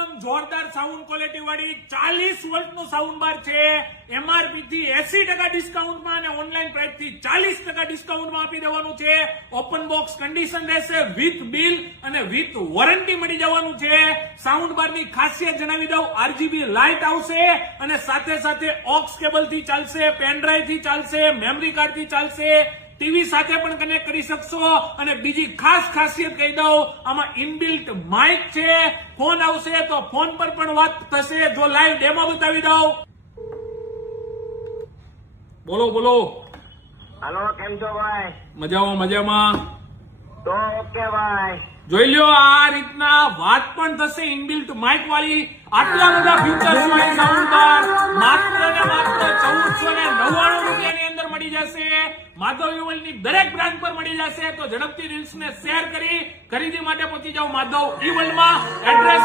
Sound quality વાળી ચાલીસ વોલ્ટનું sound બાર છે. એમઆરપી થી એસી ટકા ડિસ્કાઉન્ટમાં અને ઓનલાઈન પ્રાઇસથી ચાલીસ ટકા ડિસ્કાઉન્ટમાં આપી દેવાનું છે. ઓપન બોક્સ કન્ડિશન રહેશે વિથ બિલ અને વિથ વોરંટી મળી જવાનું છે. સાઉન્ડ બારની ખાસિયત જણાવી દઉં. આરજીબી લાઇટ આવશે અને સાથે સાથે ઓક્સ કેબલથી ચાલશે પેનથી ચાલશે મેમરી કાર્ડથી ચાલશે. ટીવી સાથે પણ કનેક્ટ કરી શકશો અને બીજી ખાસ ખાસિયત કહી દઉં આમાં ઇનબિલ્ટ માઇક છે. ફોન આવશે તો ફોન પર પણ વાત થશે. જો લાઈવ ડેમો બતાવી દઉં. બોલો બોલો. હાલો કેમ છો ભાઈ? મજામાં મજામાં. તો ઓકે ભાઈ. જોઈ લ્યો આ રીતના વાત પણ થશે ઇનબિલ્ટ માઇક વાળી. આટલા બધા ફ્યુચર્સ વાળી સાઉન્ડ બાર માત્ર મળી જશે. માધવ યુવલની દરેક બ્રાન્ચ પર મળી જશે. તો ઝડપથી રીલ્સ ને શેર કરી, ખરીદી માટે પહોંચી જાઓ માધવ યુવલમાં એડ્રેસ